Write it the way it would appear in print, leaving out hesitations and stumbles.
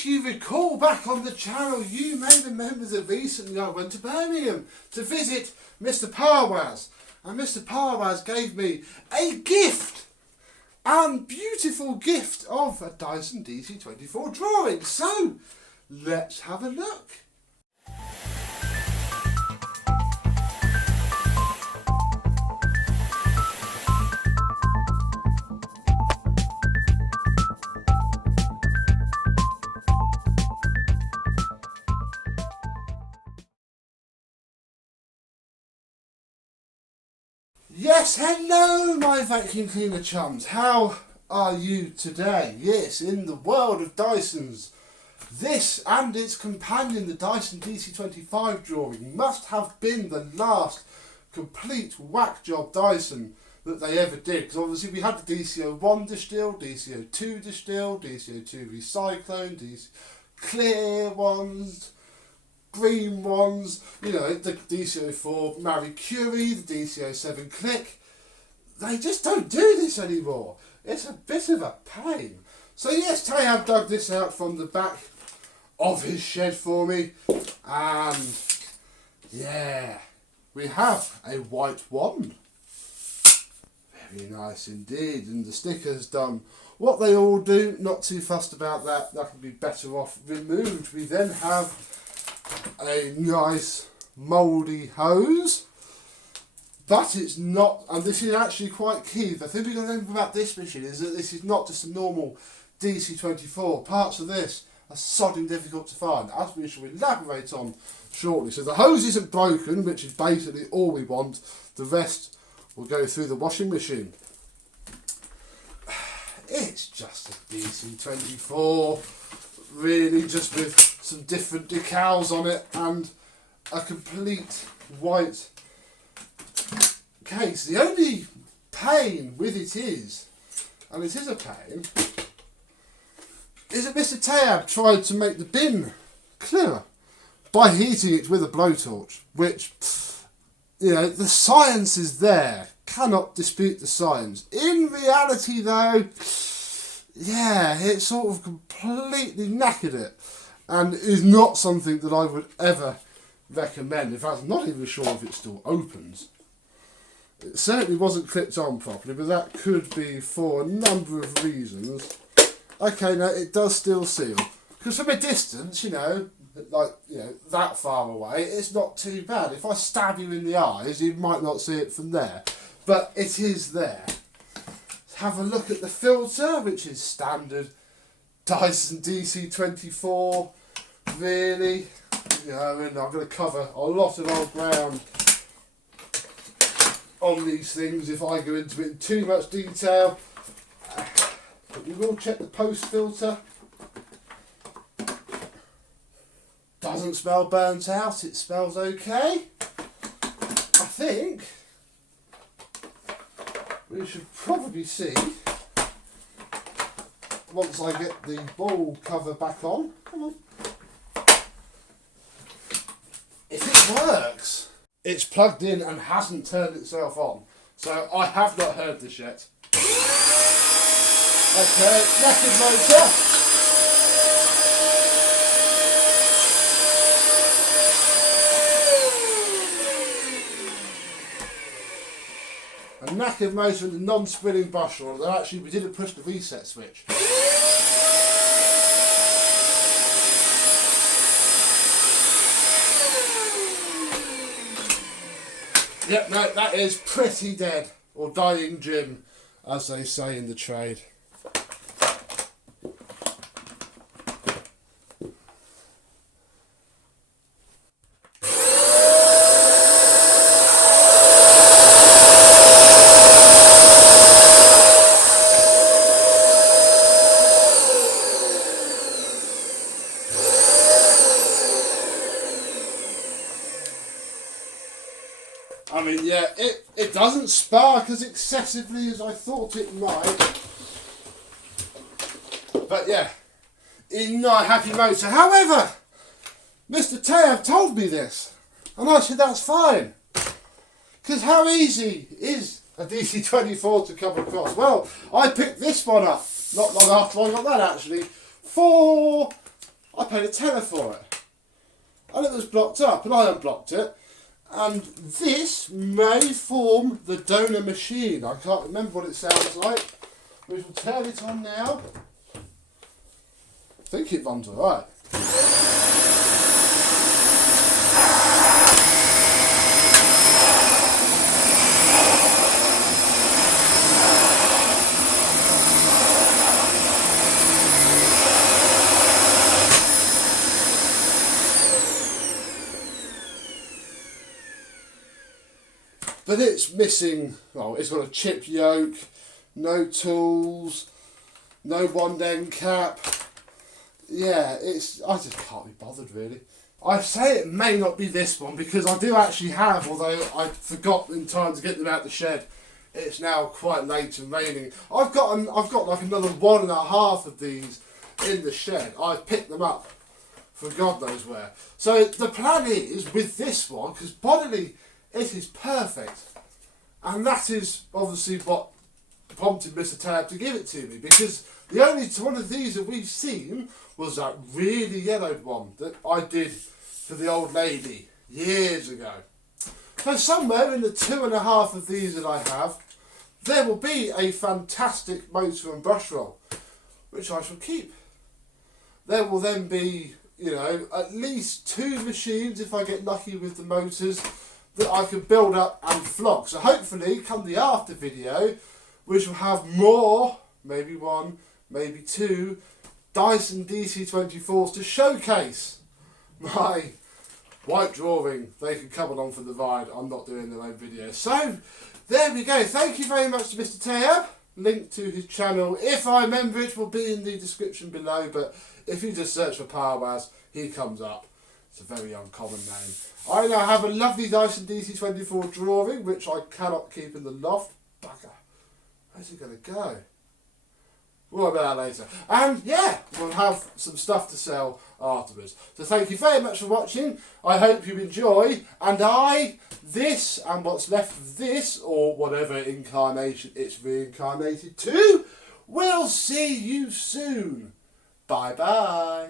if you recall back on the channel, you may remember that recently I went to Birmingham to visit Mr. Parwaz. And Mr. Parwaz gave me a gift, and beautiful gift of a Dyson DC24 Drawing. So, let's have a look. Yes, hello my vacuum cleaner chums, how are you today? Yes, in the world of Dysons, this and its companion, the Dyson DC25 Drawing, must have been the last complete whack job Dyson that they ever did, because obviously we had the DC01 distill, DC02 distill, DC02 recyclone, DC clear ones, green ones, you know, the DC04 Marie Curie, the DC07 Click. They just don't do this anymore. It's a bit of a pain. So yes, Tayab dug this out from the back of his shed for me, and yeah, we have a white one. Very nice indeed, and the sticker's done what they all do, not too fussed about that. That can be better off removed. We then have a nice mouldy hose, but it's not, and this is actually quite key. The thing we're going to think about this machine is that this is not just a normal DC24. Parts of this are sodding difficult to find, as we shall elaborate on shortly. So the hose isn't broken, which is basically all we want. The rest will go through the washing machine. It's just a DC24, really, just with some different decals on it and a complete white case. The only pain with it is, and it is a pain, is that Mr. Tayab tried to make the bin clearer by heating it with a blowtorch, which, you know, the science is there, cannot dispute the science. In reality though, yeah, it sort of completely knackered it, and is not something that I would ever recommend. In fact, I'm not even sure if it still opens. It certainly wasn't clipped on properly, but that could be for a number of reasons. Okay, no, it does still seal. Because from a distance, you know, like, you know, that far away, it's not too bad. If I stab you in the eyes, you might not see it from there. But it is there. Have a look at the filter, which is standard Dyson DC24, really. You know, and I'm going to cover a lot of old ground on these things if I go into it in too much detail. But we will check the post filter. Doesn't smell burnt out, it smells okay. I think we should probably see, once I get the ball cover back on, come on, if it works. It's plugged in and hasn't turned itself on, so I have not heard this yet. Okay, naked motor. A knackered motor and a non-spinning bushel, although actually we didn't push the reset switch. Yep, no, that is pretty dead, or dying Jim, as they say in the trade. I mean, yeah, it doesn't spark as excessively as I thought it might. But yeah, in not a happy motor. However, Mr. Tayab told me this, and I said that's fine. Because how easy is a DC24 to come across? Well, I picked this one up, not long after I got that actually, for paid £10 for it. And it was blocked up, and I unblocked it. And this may form the donor machine. I can't remember what it sounds like. We will turn it on now. I think it runs alright. But it's missing, well, it's got a chip yoke, no tools, no one end cap. Yeah, I just can't be bothered really. I say it may not be this one because I do actually have, although I forgot in time to get them out the shed. It's now quite late and raining. I've got like another 1.5 of these in the shed. I've picked them up from God knows where. So the plan is with this one, because bodily it is perfect, and that is obviously what prompted Mr. Tab to give it to me, because the only one of these that we've seen was that really yellowed one that I did for the old lady years ago. So somewhere in the 2.5 of these that I have, there will be a fantastic motor and brush roll, which I shall keep. There will then be, you know, at least 2 machines if I get lucky with the motors that I can build up and flog. So hopefully, come the after video, we shall have more, maybe 1, maybe 2, Dyson DC24s to showcase my white drawing. They can come along for the ride. I'm not doing their own videos. So, there we go. Thank you very much to Mr. Tab. Link to his channel, if I remember it, will be in the description below. But if you just search for Parwaz, he comes up. It's a very uncommon name. I now have a lovely Dyson DC24 Drawing, which I cannot keep in the loft. Bugger. Where's it going to go? More about that later. And yeah, we'll have some stuff to sell afterwards. So thank you very much for watching. I hope you enjoy. And this and what's left of this, or whatever incarnation it's reincarnated to, we'll see you soon. Bye bye.